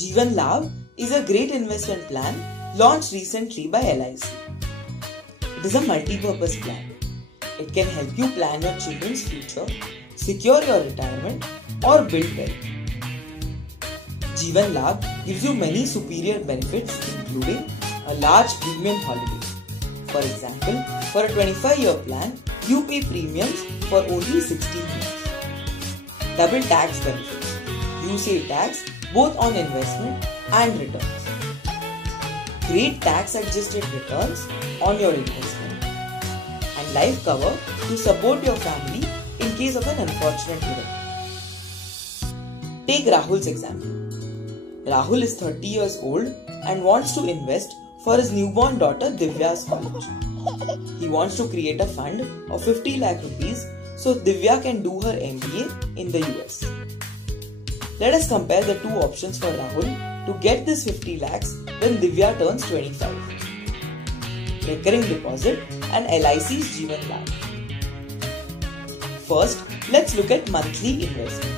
Jeevan Labh is a great investment plan launched recently by LIC. It is a multi-purpose plan. It can help you plan your children's future, secure your retirement, or build wealth. Jeevan Labh gives you many superior benefits, including a large premium holiday. For example, for a 25-year plan, you pay premiums for only 16 years. Double tax benefits. You save tax both on investment and returns. Great tax-adjusted returns on your investment. And life cover to support your family in case of an unfortunate event. Take Rahul's example. Rahul is 30 years old and wants to invest for his newborn daughter Divya's college. He wants to create a fund of 50 lakh rupees so Divya can do her MBA in the US. Let us compare the two options for Rahul to get this 50 lakhs when Divya turns 25. Recurring deposit and LIC's Jeevan Labh. First, let's look at monthly investment.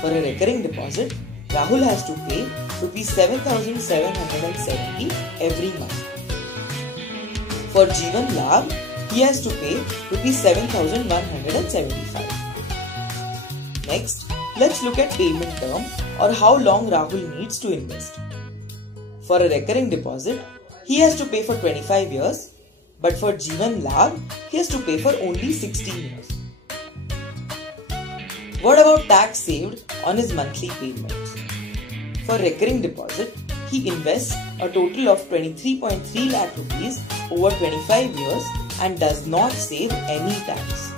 For a recurring deposit, Rahul has to pay Rs 7,770 every month. For Jeevan Labh, he has to pay Rs 7,175. Next, let's look at payment term or how long Rahul needs to invest. For a recurring deposit, he has to pay for 25 years, but for Jeevan Labh, he has to pay for only 16 years. What about tax saved on his monthly payments? For recurring deposit, he invests a total of 23.3 lakh rupees over 25 years and does not save any tax.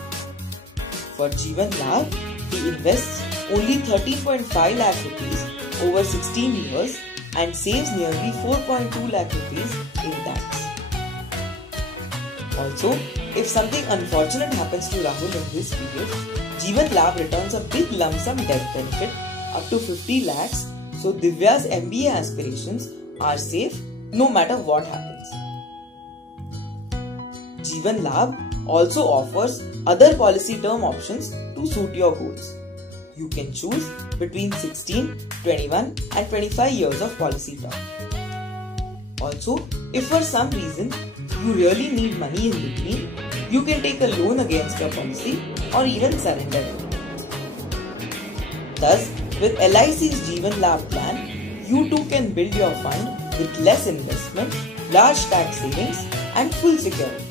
For Jeevan Labh, he invests only 13.5 lakh rupees over 16 years and saves nearly 4.2 lakh rupees in tax. Also, if something unfortunate happens to Rahul in this period, Jeevan Labh returns a big lump sum death benefit up to 50 lakhs, so Divya's MBA aspirations are safe no matter what happens. Jeevan Labh also offers other policy term options to suit your goals. You can choose between 16, 21 and 25 years of policy term. Also, if for some reason you really need money in between, you can take a loan against your policy or even surrender it. Thus, with LIC's Jeevan Labh plan, you too can build your fund with less investment, large tax savings and full security.